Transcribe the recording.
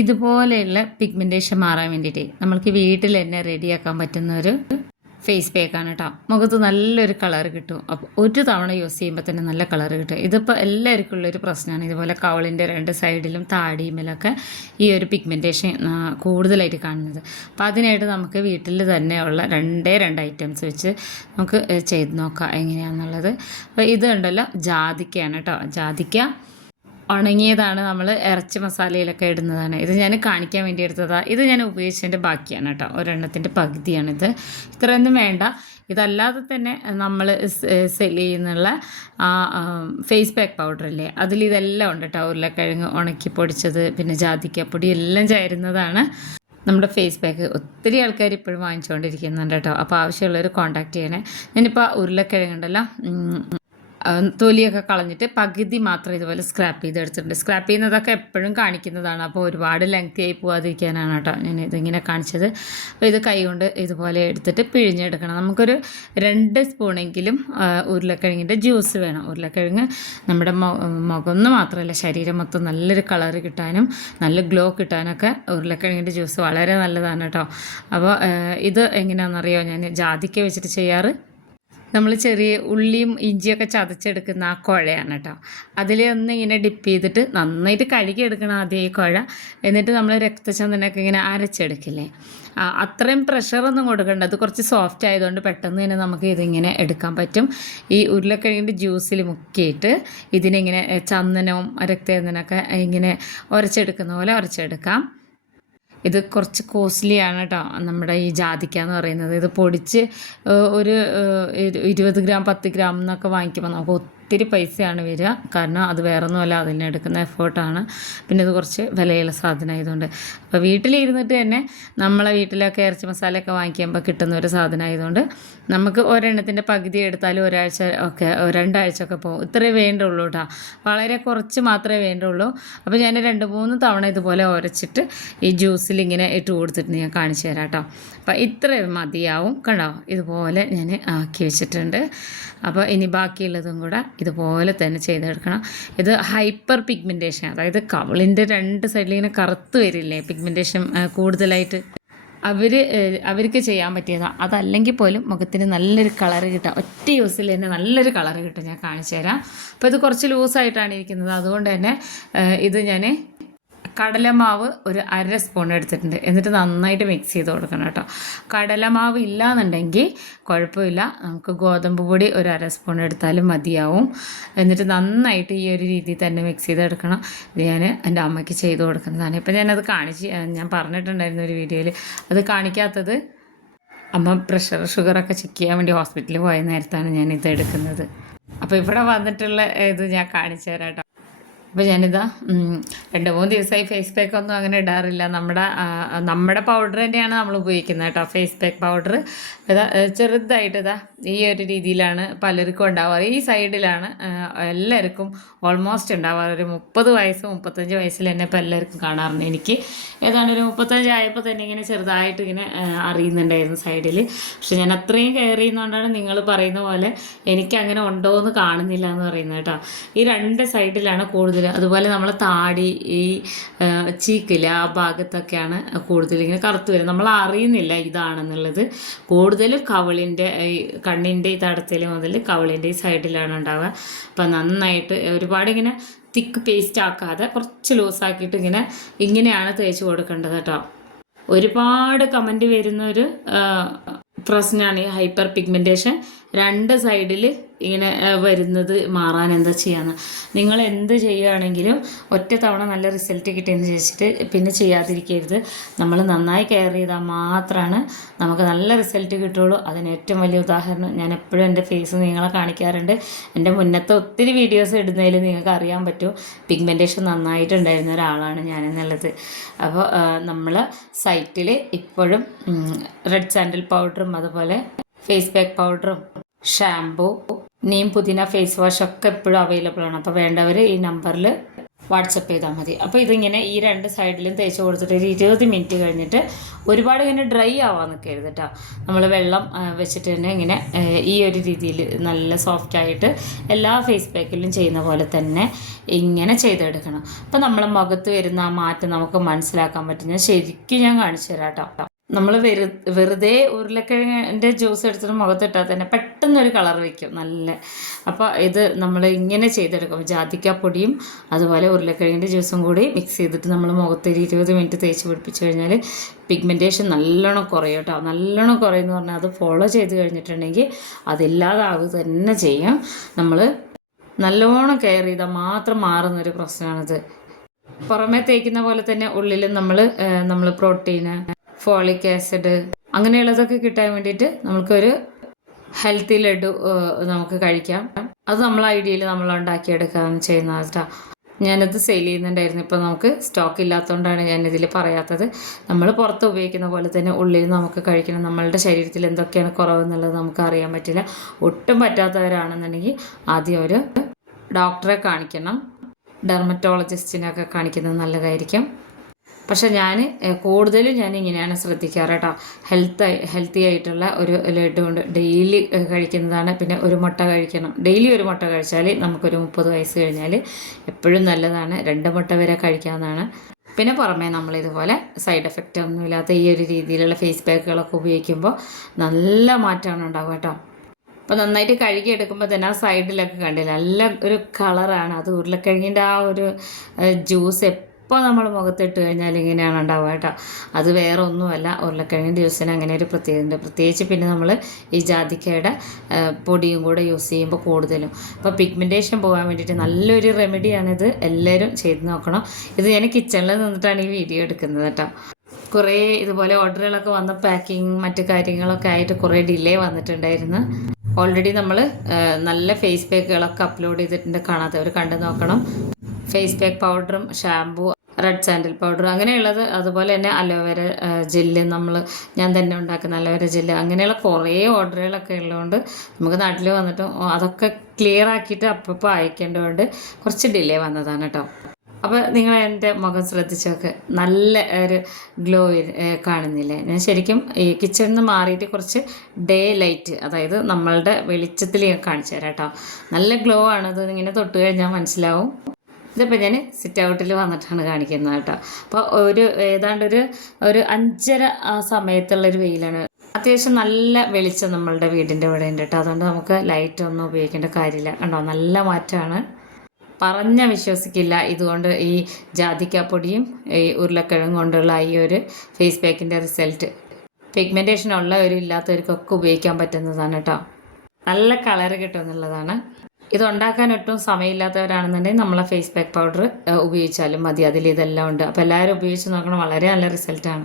ഇതുപോലെയുള്ള പിഗ്മെൻറ്റേഷൻ മാറാൻ വേണ്ടിയിട്ട് നമ്മൾക്ക് വീട്ടിൽ തന്നെ റെഡിയാക്കാൻ പറ്റുന്ന ഒരു ഫേസ് പാക്കാണ് കേട്ടോ. മുഖത്ത് നല്ലൊരു കളർ കിട്ടും. അപ്പോൾ ഒരു തവണ യൂസ് ചെയ്യുമ്പോൾ തന്നെ നല്ല കളർ കിട്ടും. ഇതിപ്പോൾ എല്ലാവർക്കും ഉള്ളൊരു പ്രശ്നമാണ്. ഇതുപോലെ കവളിൻ്റെ രണ്ട് സൈഡിലും താടിയുമേലൊക്കെ ഈ ഒരു പിഗ്മെൻറ്റേഷൻ കൂടുതലായിട്ട് കാണുന്നത്. അപ്പോൾ അതിനായിട്ട് നമുക്ക് വീട്ടിൽ തന്നെയുള്ള രണ്ട് ഐറ്റംസ് വെച്ച് നമുക്ക് ചെയ്ത് നോക്കാം എങ്ങനെയാണെന്നുള്ളത്. അപ്പോൾ ഇത് ഉണ്ടല്ലോ ജാതിക്കയാണ് കേട്ടോ. ജാതിക്ക ഉണങ്ങിയതാണ്, നമ്മൾ ഇറച്ചി മസാലയിലൊക്കെ ഇടുന്നതാണ്. ഇത് ഞാൻ കാണിക്കാൻ വേണ്ടി എടുത്തതാണ്. ഇത് ഞാൻ ഉപയോഗിച്ചതിൻ്റെ ബാക്കിയാണ് കേട്ടോ. ഒരെണ്ണത്തിൻ്റെ പകുതിയാണിത്. ഇത്രയൊന്നും വേണ്ട. ഇതല്ലാതെ തന്നെ നമ്മൾ സെല് ചെയ്യുന്നുള്ള ഫേസ് പാക്ക് പൗഡറില്ലേ, അതിലിതെല്ലാം ഉണ്ട് കേട്ടോ. ഉരുളക്കിഴങ്ങ് ഉണക്കി പൊടിച്ചത്, പിന്നെ ജാതിക്കപ്പൊടി എല്ലാം ചേരുന്നതാണ് നമ്മുടെ ഫേസ് പാക്ക്. ഒത്തിരി ആൾക്കാർ ഇപ്പോഴും വാങ്ങിച്ചുകൊണ്ടിരിക്കുന്നുണ്ട് കേട്ടോ. അപ്പോൾ ആവശ്യമുള്ളവർ കോൺടാക്റ്റ് ചെയ്യണേ. ഞാനിപ്പോൾ ഉരുളക്കിഴങ്ങുണ്ടല്ലോ, തൊലിയൊക്കെ കളഞ്ഞിട്ട് പകുതി മാത്രം ഇതുപോലെ സ്ക്രാപ്പ് ചെയ്തെടുത്തിട്ടുണ്ട്. സ്ക്രാപ്പ് ചെയ്യുന്നതൊക്കെ എപ്പോഴും കാണിക്കുന്നതാണ്. അപ്പോൾ ഒരുപാട് ലെങ്തി ആയി പോകാതിരിക്കാനാണ് കേട്ടോ ഞാൻ ഇതിങ്ങനെ കാണിച്ചത്. അപ്പോൾ ഇത് കൈ കൊണ്ട് ഇതുപോലെ എടുത്തിട്ട് പിഴിഞ്ഞെടുക്കണം. നമുക്കൊരു 2 സ്പൂണെങ്കിലും ഉരുളക്കിഴങ്ങിൻ്റെ ജ്യൂസ് വേണം. ഉരുളക്കിഴങ്ങ് നമ്മുടെ മുഖം മാത്രമല്ല, ശരീരം മൊത്തം നല്ലൊരു കളർ കിട്ടാനും നല്ല ഗ്ലോ കിട്ടാനൊക്കെ ഉരുളക്കിഴങ്ങിൻ്റെ ജ്യൂസ് വളരെ നല്ലതാണ് കേട്ടോ. അപ്പോൾ ഇത് എങ്ങനെയാണെന്നറിയോ, ഞാൻ ജാതിക്ക വെച്ചിട്ട് ചെയ്യാറ്. നമ്മൾ ചെറിയ ഉള്ളിയും ഇഞ്ചിയൊക്കെ ചതച്ചെടുക്കുന്ന ആ കുഴയാണ് കേട്ടോ. അതിൽ ഒന്ന് ഇങ്ങനെ ഡിപ്പ് ചെയ്തിട്ട് നന്നായിട്ട് കഴുകിയെടുക്കണം ആദ്യം ഈ കുഴ. എന്നിട്ട് നമ്മൾ രക്തചന്ദനമൊക്കെ ഇങ്ങനെ അരച്ചെടുക്കില്ലേ, അത്രയും പ്രഷറൊന്നും കൊടുക്കണ്ട. അത് കുറച്ച് സോഫ്റ്റ് ആയതുകൊണ്ട് പെട്ടെന്ന് തന്നെ നമുക്ക് ഇതിങ്ങനെ എടുക്കാൻ പറ്റും. ഈ ഉരുളക്കിഴങ്ങിൻ്റെ ജ്യൂസിൽ മുക്കിയിട്ട് ഇതിനിങ്ങനെ ചന്ദനവും രക്തചന്ദനമൊക്കെ ഇങ്ങനെ ഉരച്ചെടുക്കുന്ന പോലെ ഉരച്ചെടുക്കാം. ഇത് കുറച്ച് കോസ്റ്റ്ലിയാണ് കേട്ടോ നമ്മുടെ ഈ ജാതിക്ക എന്ന് പറയുന്നത്. ഇത് പൊടിച്ച് ഒരു 20 ഗ്രാം 10 ഗ്രാം എന്നൊക്കെ വാങ്ങിക്കുമ്പോൾ നമുക്ക് ഒത്തിരി പൈസയാണ് വരിക. കാരണം അത് വേറൊന്നുമല്ല, അതിനെടുക്കുന്ന എഫേർട്ടാണ്. പിന്നെ ഇത് കുറച്ച് വിലയുള്ള സാധനമായതുകൊണ്ട്. അപ്പോൾ വീട്ടിലിരുന്നിട്ട് തന്നെ നമ്മളെ വീട്ടിലൊക്കെ ഇറച്ചി മസാലയൊക്കെ വാങ്ങിക്കുമ്പോൾ കിട്ടുന്ന ഒരു സാധനമായതുകൊണ്ട് നമുക്ക് ഒരെണ്ണത്തിൻ്റെ പകുതി എടുത്താലും ഒരാഴ്ച ഒക്കെ 2 ആഴ്ചയൊക്കെ പോകും. ഇത്രയേ വേണ്ടുള്ളൂ കേട്ടോ. വളരെ കുറച്ച് മാത്രമേ വേണ്ടുള്ളൂ. അപ്പോൾ ഞാൻ 2-3 തവണ ഇതുപോലെ ഉരച്ചിട്ട് ഈ ജ്യൂസിൽ ഇങ്ങനെ ഇട്ട് കൊടുത്തിട്ട് ഞാൻ കാണിച്ചു തരാം കേട്ടോ. അപ്പോൾ ഇത്രയും മതിയാവും കണ്ടോ. ഇതുപോലെ ഞാൻ ആക്കി വെച്ചിട്ടുണ്ട്. അപ്പോൾ ഇനി ബാക്കിയുള്ളതും കൂടെ ഇതുപോലെ തന്നെ ചെയ്തെടുക്കണം. ഇത് ഹൈപ്പർ പിഗ്മെൻറ്റേഷൻ, അതായത് കവിളിൻ്റെ 2 സൈഡിൽ ഇങ്ങനെ കറുത്ത് വരില്ലേ പിഗ്മെൻറ്റേഷൻ കൂടുതലായിട്ട്, അവർക്ക് ചെയ്യാൻ പറ്റിയതാണ്. അതല്ലെങ്കിൽ പോലും മുഖത്തിന് നല്ലൊരു കളറ് കിട്ടുക, ഒറ്റ യൂസിൽ തന്നെ നല്ലൊരു കളറ് കിട്ടും. ഞാൻ കാണിച്ചു തരാം. അപ്പോൾ ഇത് കുറച്ച് ലൂസായിട്ടാണ് ഇരിക്കുന്നത്. അതുകൊണ്ട് തന്നെ ഇത് ഞാൻ കടലമാവ് ഒരു 1/2 സ്പൂൺ എടുത്തിട്ടുണ്ട്. എന്നിട്ട് നന്നായിട്ട് മിക്സ് ചെയ്ത് കൊടുക്കണം കേട്ടോ. കടലമാവ് ഇല്ലയെന്നുണ്ടെങ്കിൽ കുഴപ്പമില്ല, നമുക്ക് ഗോതമ്പ് പൊടി ഒരു 1/2 സ്പൂൺ എടുത്താലും മതിയാവും. എന്നിട്ട് നന്നായിട്ട് ഈ ഒരു രീതിയിൽ തന്നെ മിക്സ് ചെയ്തെടുക്കണം. ഇത് ഞാൻ എൻ്റെ അമ്മയ്ക്ക് ചെയ്ത് കൊടുക്കുന്നതാണ്. ഇപ്പം ഞാനത് ഞാൻ പറഞ്ഞിട്ടുണ്ടായിരുന്നു ഒരു വീഡിയോയിൽ. അത് കാണിക്കാത്തത്, അമ്മ ഷുഗറൊക്കെ ചെക്ക് ചെയ്യാൻ വേണ്ടി ഹോസ്പിറ്റലിൽ പോയ നേരത്താണ് ഞാൻ ഇത് എടുക്കുന്നത്. അപ്പോൾ ഇവിടെ വന്നിട്ടുള്ള ഇത് ഞാൻ കാണിച്ചു തരാം കേട്ടോ. അപ്പോൾ ഞാനിതാ 2-3 ദിവസമായി ഫേസ് പാക്ക് ഒന്നും അങ്ങനെ ഇടാറില്ല. നമ്മുടെ പൗഡർ തന്നെയാണ് നമ്മൾ ഉപയോഗിക്കുന്നത് കേട്ടോ. ഫേസ് പാക്ക് പൗഡർ ഇതാ ചെറുതായിട്ട് ഇതാ ഈ ഒരു രീതിയിലാണ് പലർക്കും ഉണ്ടാവാറ്. ഈ സൈഡിലാണ് എല്ലാവർക്കും ഓൾമോസ്റ്റ് ഉണ്ടാവാറ്. ഒരു 30 വയസ്സ് 35 വയസ്സിൽ തന്നെ ഇപ്പോൾ എല്ലാവർക്കും കാണാറുണ്ട്. എനിക്ക് ഏതാണ്ട് ഒരു 35 ആയപ്പോൾ തന്നെ ഇങ്ങനെ ചെറുതായിട്ട് ഇങ്ങനെ അറിയുന്നുണ്ടായിരുന്നു സൈഡിൽ. പക്ഷെ ഞാൻ അത്രയും കെയർ ചെയ്യുന്നതുകൊണ്ടാണ് നിങ്ങൾ പറയുന്ന പോലെ എനിക്ക് അങ്ങനെ ഉണ്ടോ എന്ന് കാണുന്നില്ല എന്ന് പറയുന്നത് കേട്ടോ. ഈ 2 സൈഡിലാണ് കൂടുതൽ. അതുപോലെ നമ്മൾ താടി, ഈ ചീക്കില്ല ആ ഭാഗത്തൊക്കെയാണ് കൂടുതൽ ഇങ്ങനെ കറുത്ത് വരും. നമ്മൾ അറിയുന്നില്ല ഇതാണെന്നുള്ളത്. കൂടുതലും കവിളിൻ്റെ ഈ കണ്ണിൻ്റെ ഈ തടത്തിൽ മുതൽ കവിളിൻ്റെ ഈ സൈഡിലാണ് ഉണ്ടാവുക. അപ്പം നന്നായിട്ട് ഒരുപാട് ഇങ്ങനെ തിക്ക് പേസ്റ്റ് ആക്കാതെ കുറച്ച് ലൂസാക്കിയിട്ട് ഇങ്ങനെയാണ് തേച്ച് കൊടുക്കേണ്ടത് കേട്ടോ. ഒരുപാട് കമൻറ്റ് വരുന്നൊരു പ്രശ്നമാണ് ഈ ഹൈപ്പർ പിഗ്മെൻറ്റേഷൻ. 2 സൈഡിൽ ഇങ്ങനെ വരുന്നത് മാറാൻ എന്താ ചെയ്യാന്ന്. നിങ്ങൾ എന്ത് ചെയ്യുകയാണെങ്കിലും ഒറ്റ തവണ നല്ല റിസൾട്ട് കിട്ടിയെന്ന് ചോദിച്ചിട്ട് പിന്നെ ചെയ്യാതിരിക്കരുത്. നമ്മൾ നന്നായി കെയർ ചെയ്താൽ മാത്രമാണ് നമുക്ക് നല്ല റിസൾട്ട് കിട്ടുള്ളൂ. അതിന് ഏറ്റവും വലിയ ഉദാഹരണം ഞാൻ എപ്പോഴും എൻ്റെ ഫേസ് നിങ്ങളെ കാണിക്കാറുണ്ട്. എൻ്റെ മുന്നത്തെ ഒത്തിരി വീഡിയോസ് ഇടുന്നതിൽ നിങ്ങൾക്ക് അറിയാൻ പറ്റും പിഗ്മെൻറ്റേഷൻ നന്നായിട്ടുണ്ടായിരുന്ന ഒരാളാണ് ഞാനെന്നുള്ളത്. അപ്പോൾ നമ്മൾ സൈറ്റിൽ ഇപ്പോഴും റെഡ് സാൻഡൽ പൗഡറും അതുപോലെ ഫേസ് പാക്ക് പൗഡറും ഷാംപൂ, നീം പുതിന ഫേസ് വാഷ് ഒക്കെ എപ്പോഴും അവൈലബിൾ ആണ്. അപ്പോൾ വേണ്ടവർ ഈ നമ്പറിൽ വാട്സപ്പ് ചെയ്താൽ മതി. അപ്പോൾ ഇതിങ്ങനെ ഈ 2 സൈഡിലും തേച്ച് കൊടുത്തിട്ട് ഒരു 20 മിനിറ്റ് കഴിഞ്ഞിട്ട് ഒരുപാട് ഇങ്ങനെ ഡ്രൈ ആവാൻ നിൽക്കരുത് കേട്ടോ. നമ്മൾ വെള്ളം വെച്ചിട്ട് തന്നെ ഇങ്ങനെ ഈ ഒരു രീതിയിൽ നല്ല സോഫ്റ്റായിട്ട് എല്ലാ ഫേസ് പാക്കിലും ചെയ്യുന്ന പോലെ തന്നെ ഇങ്ങനെ ചെയ്തെടുക്കണം. അപ്പോൾ നമ്മളെ മുഖത്ത് വരുന്ന ആ മാറ്റം നമുക്ക് മനസ്സിലാക്കാൻ പറ്റും. ഞാൻ ശരിക്കും ഞാൻ കാണിച്ചു തരാം കേട്ടോ. നമ്മൾ വെറുതെ ഉരുളക്കിഴങ്ങിൻ്റെ ജ്യൂസ് എടുത്തിട്ട് മുഖത്തിട്ടാൽ തന്നെ പെട്ടെന്നൊരു കളർ വയ്ക്കും നല്ല. അപ്പോൾ ഇത് നമ്മൾ ഇങ്ങനെ ചെയ്തെടുക്കും. ജാതിക്കാപ്പൊടിയും അതുപോലെ ഉരുളക്കിഴങ്ങിൻ്റെ ജ്യൂസും കൂടി മിക്സ് ചെയ്തിട്ട് നമ്മൾ മുഖത്ത് 20 മിനിറ്റ് തേച്ച് പിടിപ്പിച്ച് കഴിഞ്ഞാൽ പിഗ്മെൻറ്റേഷൻ നല്ലോണം കുറയും കേട്ടോ. നല്ലോണം കുറയുമെന്ന് പറഞ്ഞാൽ അത് ഫോളോ ചെയ്ത് കഴിഞ്ഞിട്ടുണ്ടെങ്കിൽ അതില്ലാതാവുക തന്നെ ചെയ്യും. നമ്മൾ നല്ലോണം കെയർ ചെയ്താൽ മാത്രം മാറുന്നൊരു പ്രശ്നമാണിത്. പുറമേ തേക്കുന്ന പോലെ തന്നെ ഉള്ളിലും നമ്മൾ പ്രോട്ടീന്, ഫോളിക് ആസിഡ് അങ്ങനെയുള്ളതൊക്കെ കിട്ടാൻ വേണ്ടിയിട്ട് നമുക്കൊരു ഹെൽത്തി ലഡു നമുക്ക് കഴിക്കാം. അത് നമ്മൾ ഐഡിയയിൽ നമ്മൾ ഉണ്ടാക്കിയെടുക്കുകയാണ് ചെയ്യുന്നത് കേട്ടോ. ഞാനത് സെയിൽ ചെയ്യുന്നുണ്ടായിരുന്നു. ഇപ്പോൾ നമുക്ക് സ്റ്റോക്ക് ഇല്ലാത്തതുകൊണ്ടാണ് ഞാനിതിൽ പറയാത്തത്. നമ്മൾ പുറത്ത് ഉപയോഗിക്കുന്ന പോലെ തന്നെ ഉള്ളിൽ നമുക്ക് കഴിക്കണം. നമ്മളുടെ ശരീരത്തിൽ എന്തൊക്കെയാണ് കുറവെന്നുള്ളത് നമുക്ക് അറിയാൻ പറ്റില്ല. ഒട്ടും പറ്റാത്തവരാണെന്നുണ്ടെങ്കിൽ ആദ്യം ഒരു ഡോക്ടറെ കാണിക്കണം. ഡെർമറ്റോളജിസ്റ്റിനൊക്കെ കാണിക്കുന്നത് നല്ലതായിരിക്കും. പക്ഷെ കൂടുതലും ഞാൻ ഇങ്ങനെയാണ് ശ്രദ്ധിക്കാറ് കേട്ടോ. ഹെൽത്തി ആയിട്ടുള്ള ഒരു ലഡു കൊണ്ട് ഡെയിലി കഴിക്കുന്നതാണ്. പിന്നെ ഒരു മുട്ട കഴിക്കണം. ഡെയിലി ഒരു മുട്ട കഴിച്ചാൽ നമുക്കൊരു 30 വയസ്സ് കഴിഞ്ഞാൽ എപ്പോഴും നല്ലതാണ്. 2 മുട്ട വരെ കഴിക്കാവുന്നതാണ്. പിന്നെ പുറമേ നമ്മളിതുപോലെ സൈഡ് എഫക്റ്റ് ഒന്നുമില്ലാത്ത ഈ ഒരു രീതിയിലുള്ള ഫേസ് പാക്കുകളൊക്കെ ഉപയോഗിക്കുമ്പോൾ നല്ല മാറ്റമാണ് ഉണ്ടാവുക കേട്ടോ. അപ്പോൾ നന്നായിട്ട് കഴുകിയെടുക്കുമ്പോൾ തന്നെ ആ സൈഡിലൊക്കെ കണ്ടില്ല നല്ല ഒരു കളറാണ്. അത് ഉരുളക്കിഴങ്ങിൻ്റെ ആ ഒരു ജ്യൂസ് ഇപ്പോൾ നമ്മൾ മുഖത്തിട്ട് കഴിഞ്ഞാൽ ഇങ്ങനെയാണ് ഉണ്ടാവുക കേട്ടോ. അത് വേറെ ഒന്നുമല്ല, ഉരുളക്കിഴങ്ങിൻ്റെ ജ്യൂസിന് അങ്ങനെ ഒരു പ്രത്യേകതയുണ്ട്. പ്രത്യേകിച്ച് പിന്നെ നമ്മൾ ഈ ജാതിക്കയുടെ പൊടിയും കൂടെ യൂസ് ചെയ്യുമ്പോൾ കൂടുതലും. അപ്പോൾ പിഗ്മെൻറ്റേഷൻ പോകാൻ വേണ്ടിയിട്ട് നല്ലൊരു റെമഡിയാണിത്. എല്ലാവരും ചെയ്ത് നോക്കണം. ഇത് ഞാൻ കിച്ചണിൽ നിന്നിട്ടാണ് ഈ വീഡിയോ എടുക്കുന്നത് കേട്ടോ. കുറേ ഇതുപോലെ ഓർഡറുകളൊക്കെ വന്ന പാക്കിങ് മറ്റു കാര്യങ്ങളൊക്കെ ആയിട്ട് കുറേ ഡിലേ വന്നിട്ടുണ്ടായിരുന്നു. ഓൾറെഡി നമ്മൾ നല്ല ഫേസ് പാക്കുകളൊക്കെ അപ്ലോഡ് ചെയ്തിട്ടുണ്ട്. കാണാത്തവർ കണ്ടു നോക്കണം. ഫേസ് പാക്ക് പൗഡറും ഷാമ്പൂ, റെഡ് സാൻഡൽ പൗഡർ അങ്ങനെയുള്ളത്, അതുപോലെ തന്നെ അലോവേര ജെല്ല് ഞാൻ തന്നെ ഉണ്ടാക്കുന്ന അലോവേര ജെല്ല്, അങ്ങനെയുള്ള കുറേ ഓർഡറുകളൊക്കെ ഉള്ളതുകൊണ്ട് നമുക്ക് നാട്ടിൽ വന്നിട്ട് അതൊക്കെ ക്ലിയർ ആക്കിയിട്ട് അപ്പോൾ അയക്കേണ്ടതുകൊണ്ട് കുറച്ച് ഡിലേ വന്നതാണ് കേട്ടോ. അപ്പോൾ നിങ്ങൾ എൻ്റെ മുഖം ശ്രദ്ധിച്ചൊക്കെ നല്ല ഒരു ഗ്ലോ കാണുന്നില്ലേ? ഞാൻ ശരിക്കും ഈ കിച്ചണിൽ നിന്ന് മാറിയിട്ട് കുറച്ച് ഡേ ലൈറ്റ്, അതായത് നമ്മളുടെ വെളിച്ചത്തിൽ ഞാൻ കാണിച്ചു തരാം കേട്ടോ. നല്ല ഗ്ലോ ആണത്. ഇങ്ങനെ തൊട്ട് കഴിഞ്ഞാൽ മനസ്സിലാവും. ഇതിപ്പോൾ ഞാൻ സിറ്റ് ഔട്ടിൽ വന്നിട്ടാണ് കാണിക്കുന്നത് കേട്ടോ. അപ്പോൾ ഏതാണ്ട് ഒരു 5:30 ആ സമയത്തുള്ളൊരു വെയിലാണ്. അത്യാവശ്യം നല്ല വെളിച്ചം നമ്മളുടെ വീടിൻ്റെ ഇവിടെ ഉണ്ട് കേട്ടോ. അതുകൊണ്ട് നമുക്ക് ലൈറ്റ് ഒന്നും ഉപയോഗിക്കേണ്ട കാര്യമില്ല. കണ്ടോ, നല്ല മാറ്റമാണ്. പറഞ്ഞാൽ വിശ്വസിക്കില്ല. ഇതുകൊണ്ട് ഈ ജാതിക്കാപ്പൊടിയും ഈ ഉരുളക്കിഴങ്ങ് കൊണ്ടുള്ള ഈ ഒരു ഫേസ് പാക്കിൻ്റെ റിസൾട്ട് പിഗ്മെൻറ്റേഷൻ ഉള്ളവരും ഇല്ലാത്തവർക്കൊക്കെ ഉപയോഗിക്കാൻ പറ്റുന്നതാണ് കേട്ടോ. നല്ല കളർ കിട്ടുമെന്നുള്ളതാണ്. ഇതുണ്ടാക്കാൻ ഒട്ടും സമയമില്ലാത്തവരാണെന്നുണ്ടെങ്കിൽ നമ്മളെ ഫേസ് പാക്ക് പൗഡർ ഉപയോഗിച്ചാലും മതി. അതിൽ ഇതെല്ലാം ഉണ്ട്. അപ്പോൾ എല്ലാവരും ഉപയോഗിച്ച് നോക്കണം. വളരെ നല്ല റിസൾട്ടാണ്.